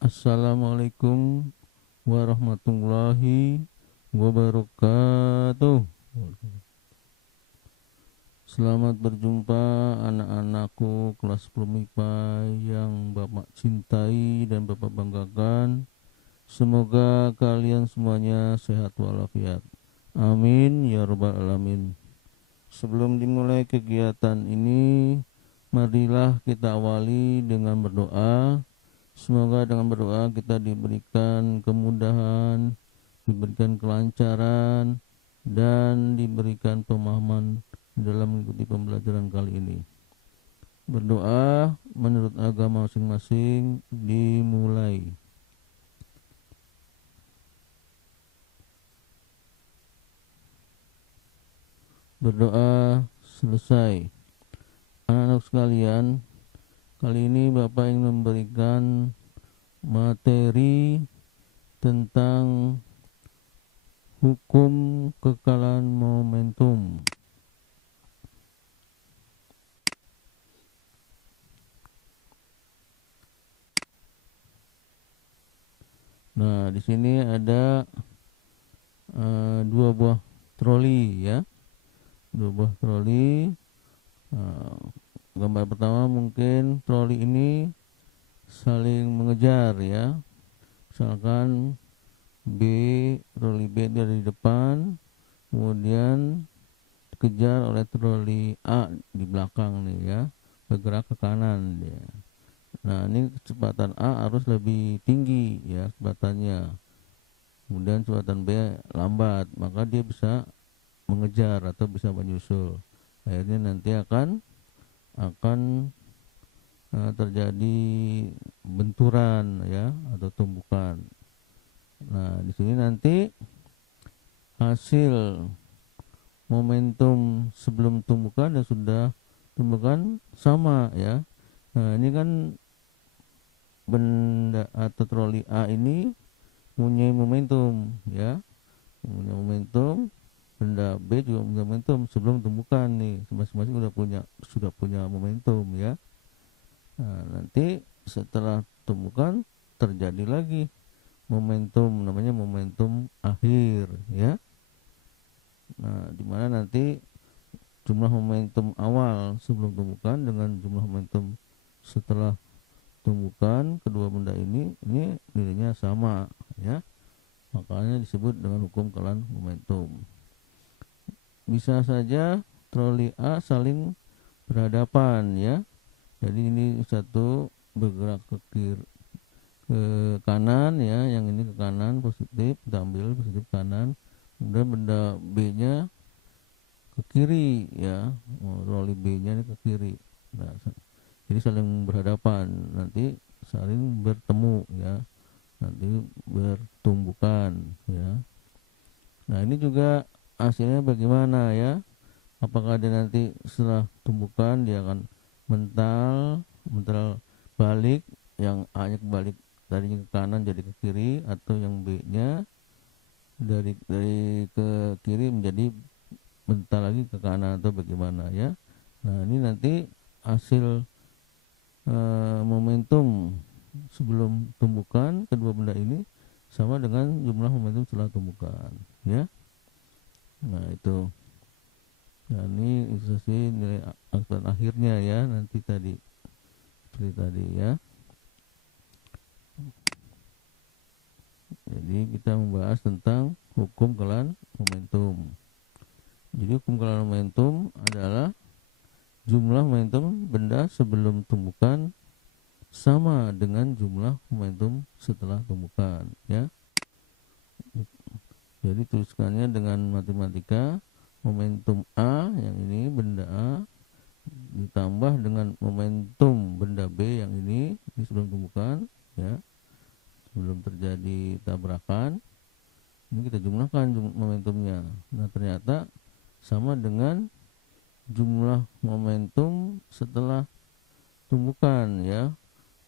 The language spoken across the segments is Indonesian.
Assalamualaikum warahmatullahi wabarakatuh. Selamat berjumpa anak-anakku kelas 10 MIPA yang Bapak cintai dan Bapak banggakan. Semoga kalian semuanya sehat walafiat. Amin ya rabbal alamin. Sebelum dimulai kegiatan ini, marilah kita awali dengan berdoa. Semoga dengan berdoa kita diberikan kemudahan, diberikan kelancaran, dan diberikan pemahaman dalam mengikuti pembelajaran kali ini. Berdoa menurut agama masing-masing dimulai. Berdoa selesai. Anak-anak sekalian, kali ini Bapak ingin memberikan materi tentang hukum kekalahan momentum. Nah, di sini ada dua buah troli ya, dua buah troli. Gambar pertama mungkin troli ini saling mengejar ya, misalkan troli B dari depan, kemudian dikejar oleh troli A di belakang nih ya, bergerak ke kanan dia. Nah, ini kecepatan A harus lebih tinggi ya kecepatannya, kemudian kecepatan B lambat, maka dia bisa mengejar atau bisa menyusul. Akhirnya nanti akan terjadi benturan ya atau tumbukan. Nah, di sini nanti hasil momentum sebelum tumbukan dan sudah tumbukan sama ya. Nah, ini kan benda atau troli A ini punya momentum ya, punya momentum. Benda B juga punya momentum sebelum tumbukan nih, masing-masing sudah punya momentum ya. Nah, nanti setelah tumbukan terjadi lagi momentum, namanya momentum akhir ya. Nah, dimana nanti jumlah momentum awal sebelum tumbukan dengan jumlah momentum setelah tumbukan kedua benda ini nilainya sama ya. Makanya disebut dengan hukum kekalahan momentum. Bisa saja troli A saling berhadapan ya. Jadi ini satu bergerak ke kiri, ke kanan ya, yang ini ke kanan positif, kita ambil positif kanan. Kemudian benda B-nya ke kiri ya, troli B-nya ini ke kiri. Nah, jadi saling berhadapan, nanti saling bertemu ya, nanti bertumbukan ya. Nah, ini juga hasilnya bagaimana ya? Apakah dia nanti setelah tumbukan dia akan mental balik, yang A-nya kebalik, tadinya ke kanan jadi ke kiri, atau yang B-nya dari ke kiri menjadi mental lagi ke kanan, atau bagaimana ya. Nah, ini nanti hasil momentum sebelum tumbukan kedua benda ini sama dengan jumlah momentum setelah tumbukan ya. Nah, itu. Nah, ini ilustrasi nilai angsuran akhirnya ya, nanti tadi seperti tadi ya. Jadi kita membahas tentang hukum kekalahan momentum. Jadi hukum kekalahan momentum adalah jumlah momentum benda sebelum tumbukan sama dengan jumlah momentum setelah tumbukan ya. Jadi tuliskannya dengan matematika, momentum A yang ini benda A ditambah dengan momentum benda B yang ini sebelum tumbukan ya, sebelum terjadi tabrakan. Ini kita jumlahkan momentumnya. Nah, ternyata sama dengan jumlah momentum setelah tumbukan ya.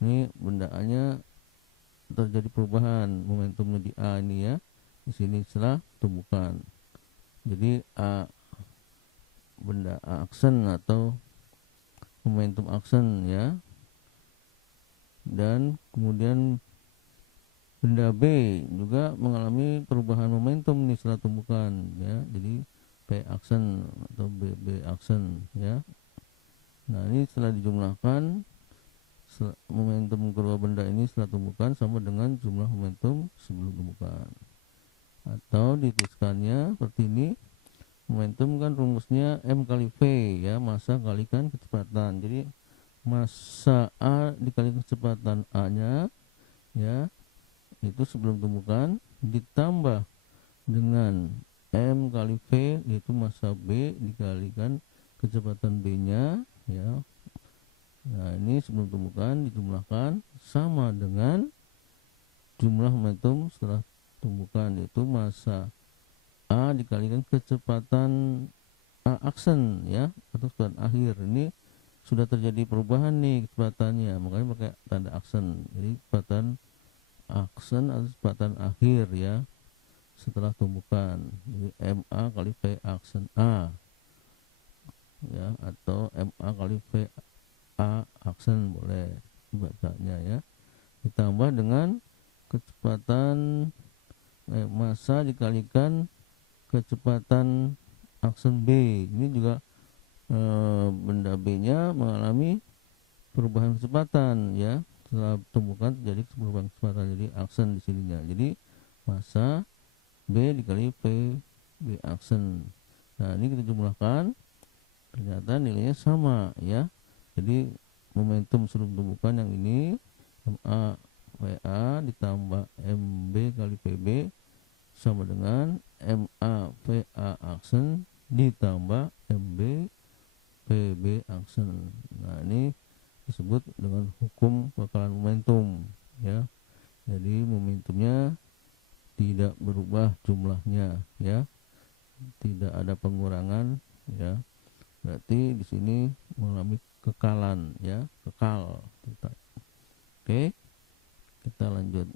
Ini benda A-nya terjadi perubahan momentumnya di A ini ya. Di sini setelah tumbukan. Jadi A, benda A aksen atau momentum aksen ya. Dan kemudian Benda B juga mengalami perubahan momentum nih setelah tumbukan ya. Jadi P aksen atau B aksen ya. Nah, ini setelah dijumlahkan momentum kedua benda ini setelah tumbukan sama dengan jumlah momentum sebelum tumbukan. Atau dituliskannya seperti ini. Momentum kan rumusnya M kali V ya, massa kalikan kecepatan. Jadi massa A dikali kecepatan A-nya ya, itu sebelum tumbukan ditambah dengan M kali V, yaitu massa B dikalikan kecepatan B-nya ya. Nah, ini sebelum tumbukan dijumlahkan sama dengan jumlah momentum setelah tumbukan, yaitu massa A dikalikan kecepatan A aksen ya, atau kecepatan akhir. Ini sudah terjadi perubahan nih kecepatannya, makanya pakai tanda aksen. Jadi kecepatan aksen atau kecepatan akhir ya setelah tumbukan. Jadi MA kali V aksen A ya, atau MA kali V A aksen boleh bacanya ya. Ditambah dengan kecepatan massa dikalikan kecepatan aksen B. Ini juga benda B-nya mengalami perubahan kecepatan ya. Setelah tumbukan terjadi perubahan kecepatan, jadi aksen di sininya. Jadi massa B dikali V B aksen. Nah, ini kita jumlahkan, ternyata nilainya sama ya. Jadi momentum sebelum tumbukan yang ini MA VA ditambah MB kali VB sama dengan MA VA aksen ditambah MB VB aksen. Nah, ini disebut dengan hukum kekekalan momentum ya. Jadi momentumnya tidak berubah jumlahnya ya, tidak ada pengurangan ya. Berarti di sini mengalami kekalan ya, kekal. Oke, kita lanjut.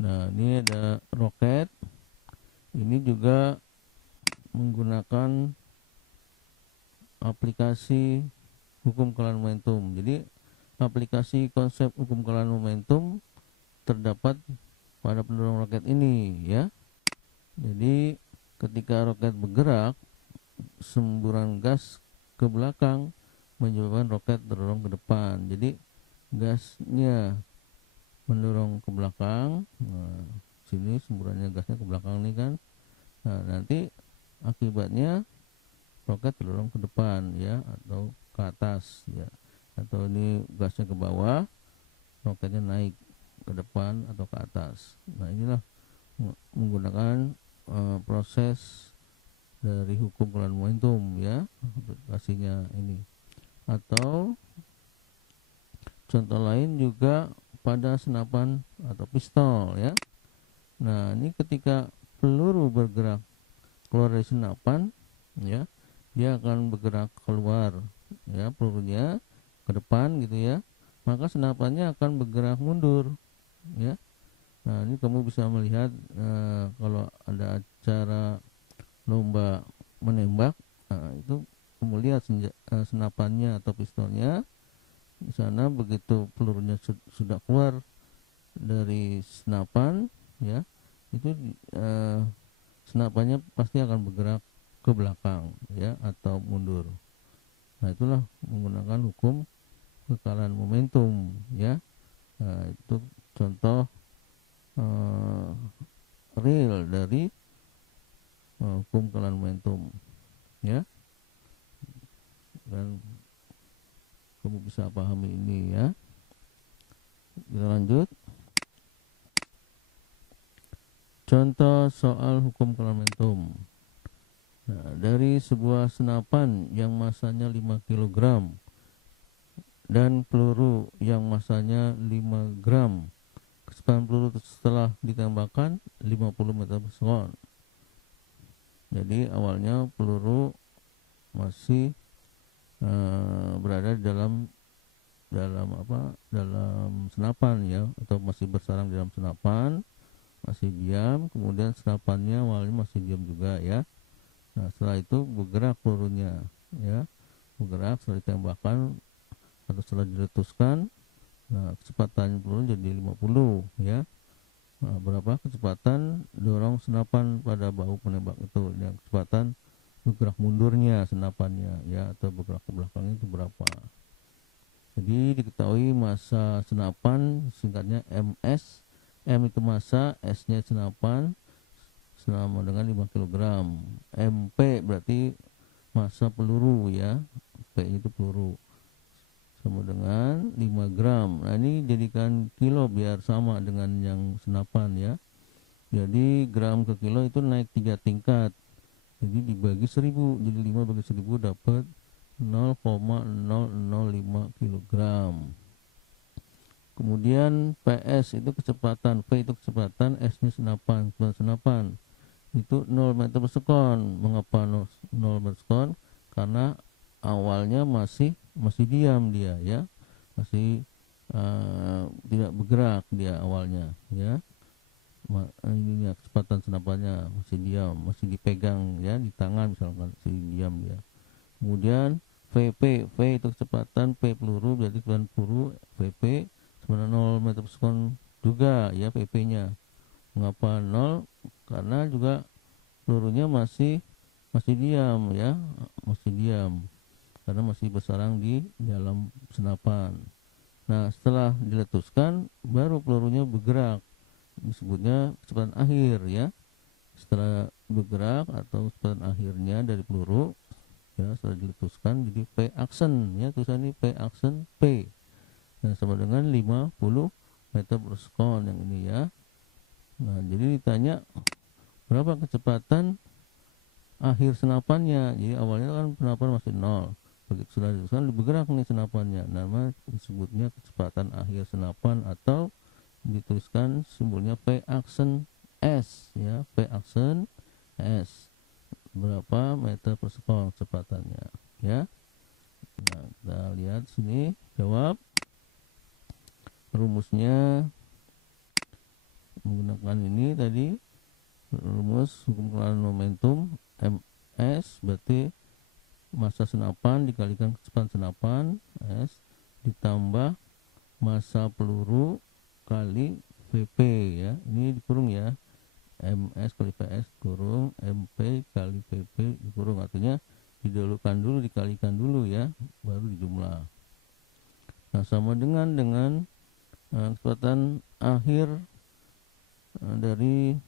Nah, ini ada roket. Ini juga menggunakan aplikasi hukum kekekalan momentum. Jadi aplikasi konsep hukum kekekalan momentum terdapat pada pendorong roket ini ya. Jadi ketika roket bergerak, semburan gas ke belakang menyebabkan roket terdorong ke depan. Jadi gasnya mendorong ke belakang. Nah, sini semburannya gasnya ke belakang nih kan. Nah, nanti akibatnya roket terdorong ke depan ya, atau ke atas ya. Atau ini gasnya ke bawah, roketnya naik ke depan atau ke atas. Nah, inilah menggunakan proses dari hukum kekekalan momentum ya, aplikasinya ini. Atau contoh lain juga pada senapan atau pistol ya. Nah, ini ketika peluru bergerak keluar dari senapan ya, dia akan bergerak keluar ya, pelurunya ke depan gitu ya, maka senapannya akan bergerak mundur ya. Nah, ini kamu bisa melihat kalau ada acara lomba menembak, nah itu kamu lihat senapannya atau pistolnya di sana, begitu pelurunya sudah keluar dari senapan ya, itu senapannya pasti akan bergerak ke belakang ya, atau mundur. Nah, itulah menggunakan hukum kekekalan momentum ya. Nah, itu contoh real dari hukum kekekalan momentum ya, dan kamu bisa pahami ini ya. Kita lanjut. Contoh soal hukum kekekalan momentum. Nah, dari sebuah senapan yang masanya 5 kg dan peluru yang masanya 5 gram, kecepatan peluru setelah ditembakkan 50 meter per second. Jadi awalnya peluru masih berada dalam senapan ya, atau masih bersarang di dalam senapan, masih diam. Kemudian senapannya awalnya masih diam juga ya. Nah, setelah itu bergerak pelurunya ya, bergerak setelah ditembakkan atau setelah diletuskan. Nah, kecepatan peluru jadi 50 ya. Nah, berapa kecepatan dorong senapan pada bahu penembak itu? Yang kecepatan bergerak mundurnya senapannya ya, atau bergerak ke belakangnya itu berapa? Jadi diketahui massa senapan singkatnya MS. M itu massa, S-nya senapan, sama dengan 5 kg. MP berarti massa peluru ya. P itu peluru. Sama dengan 5 gram. Nah, ini jadikan kilo biar sama dengan yang senapan ya. Jadi gram ke kilo itu naik 3 tingkat. Jadi dibagi 1000, jadi 5 bagi 1000 dapat 0,005 kilogram. Kemudian PS itu kecepatan, P itu kecepatan, S-nya senapan. Senapan itu 0 meter per sekon. Mengapa 0 meter per sekon? Karena awalnya masih diam dia ya, masih tidak bergerak dia awalnya ya. Ini ya, kecepatan senapannya masih diam, masih dipegang ya di tangan misalkan, masih diam dia. Kemudian VP, V itu kecepatan, P peluru berarti kecepatan peluru, VP sebenarnya 0 meter per sekon juga ya PP-nya. Mengapa 0? Karena juga pelurunya masih diam ya, masih diam karena masih bersarang di dalam senapan. Nah, setelah diletuskan baru pelurunya bergerak, disebutnya kecepatan akhir ya. Setelah bergerak atau kecepatan akhirnya dari peluru ya, setelah diletuskan jadi P action ya, tulisan ini P action P. Nah, sama dengan 50 meter per sekon yang ini ya. Nah, jadi ditanya berapa kecepatan akhir senapannya. Jadi awalnya kan senapan masih 0. Begitu sudah diletuskan bergerak nih senapannya. Nama disebutnya kecepatan akhir senapan, atau dituliskan simbolnya P action S ya, P action S. Berapa meter per sekon kecepatannya ya. Nah, kita lihat sini jawab. Rumusnya menggunakan ini tadi, rumus hukum kelahiran momentum. MS berarti massa senapan dikalikan kecepatan senapan S, ditambah massa peluru kali VP ya. Ini dikurung ya, MS kali PS kurung MP kali PP dikurung, artinya didahulukan dulu, dikalikan dulu ya, baru dijumlah. Nah, sama dengan kecepatan akhir dari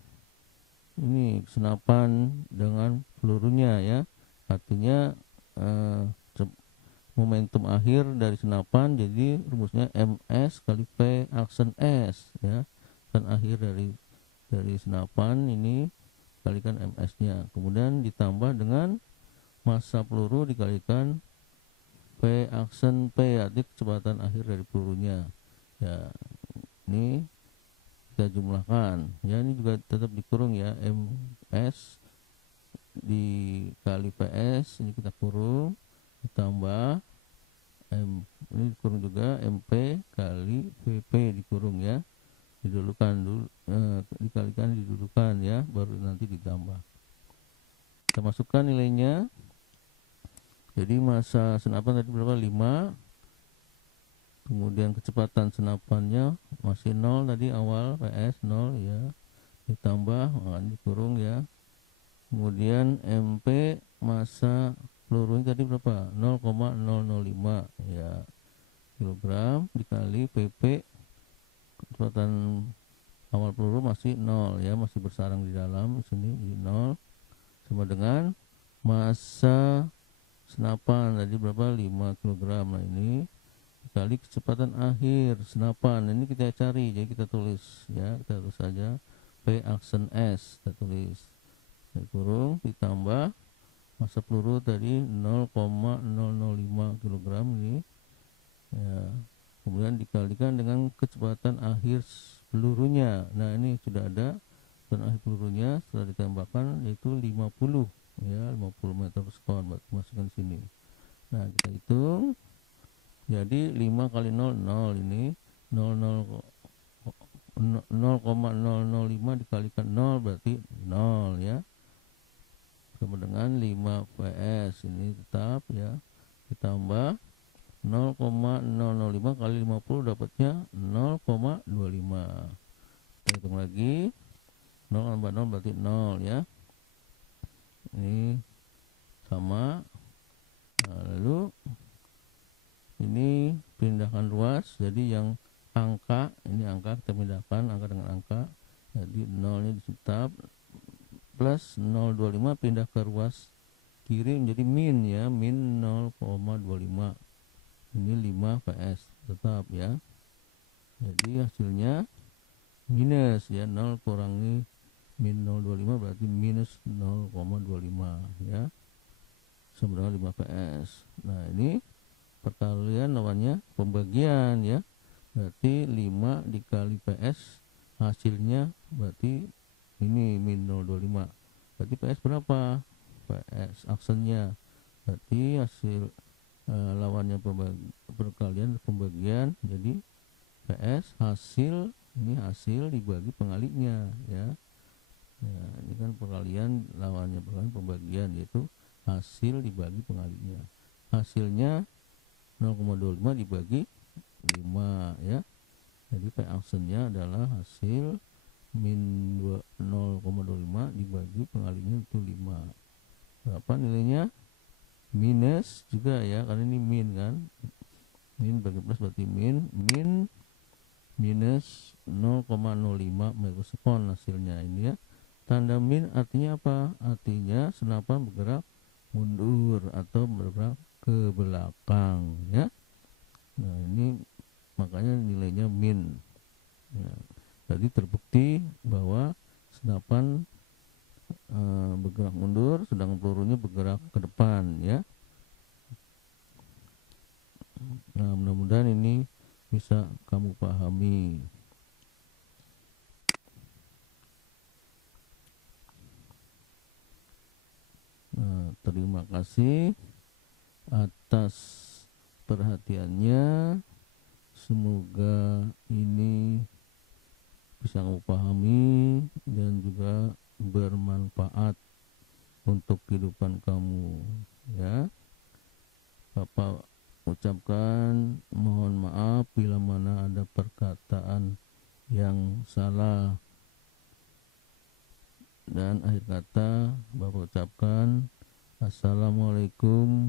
ini senapan dengan pelurunya ya, artinya momentum akhir dari senapan, jadi rumusnya MS kali P action S ya, dan akhir dari senapan ini kalikan MS-nya, kemudian ditambah dengan massa peluru dikalikan P action P, arti kecepatan akhir dari pelurunya ya. Ini kita jumlahkan ya, ini juga tetap dikurung ya, MS dikali PS ini kita kurung, ditambah ini dikurung juga MP kali VP dikurung ya, didulukan dulu, dikalikan didudukan ya, baru nanti ditambah. Kita masukkan nilainya. Jadi massa senapan tadi berapa? 5. Kemudian kecepatan senapannya masih 0 tadi awal, PS 0 ya, ditambah dikurung ya. Kemudian MP massa pelurunya tadi berapa? 0,005 ya kilogram, dikali PP kecepatan awal peluru masih 0 ya, masih bersarang di dalam sini, jadi 0, sama dengan massa senapan tadi berapa? 5 kg. Nah, ini dikali kecepatan akhir senapan, ini kita cari, jadi kita tulis ya, kita tulis saja P action S, kita tulis kurung, ditambah massa peluru tadi 0,005 kg ini ya, kemudian dikalikan dengan kecepatan akhir pelurunya. Nah, ini sudah ada kecepatan akhir pelurunya setelah ditembakkan, yaitu 50 ya, 50 meter per sekon, masukkan sini. Nah, kita hitung, jadi 5 kali 0 0, ini 0,005 dikalikan 0 berarti 0 ya, sama dengan 5 PS ini tetap ya, ditambah 0,005 kali 50 dapatnya 0,25. Kita hitung lagi, 0 tambah 0 berarti 0 ya. Ini sama. Nah, lalu ini pindahkan ruas, jadi yang angka, ini angka kita pindahkan angka dengan angka, jadi 0 nya tetap plus 0,25 pindah ke ruas kiri menjadi min ya, min 0,25. Ini 5 PS tetap ya. Jadi hasilnya minus ya, 0 kurangi min 0,25 berarti minus 0,25 ya, sama dengan 5 PS. Nah ini perkalian lawannya pembagian ya, berarti 5 dikali PS hasilnya berarti ini min 0,25, berarti PS berapa? PS aksennya, berarti hasil lawannya perkalian pembagian, jadi PS hasil, ini hasil dibagi pengalinya ya. Ya, ini kan perkalian lawannya perkalian pembagian, yaitu hasil dibagi pengalinya. Hasilnya 0,25 dibagi 5 ya. Jadi P aksennya adalah hasil min 0,25 dibagi pengalinya itu 5. Berapa nilainya? Minus juga ya, karena ini min kan. Min bagi plus berarti min minus 0,05 mikrosekon hasilnya ini ya. Tanda min artinya apa? Artinya senapan bergerak mundur atau bergerak ke belakang ya. Nah ini makanya nilainya min ya. Jadi terbukti bahwa senapan bergerak mundur, sedangkan pelurunya bergerak ke depan ya. Nah mudah-mudahan ini bisa kamu pahami. Nah, terima kasih atas perhatiannya. Semoga ini bisa kamu pahami dan juga bermanfaat untuk kehidupan kamu ya. Bapak ucapkan mohon maaf bila mana ada perkataan yang salah, dan akhir kata Bapak ucapkan assalamualaikum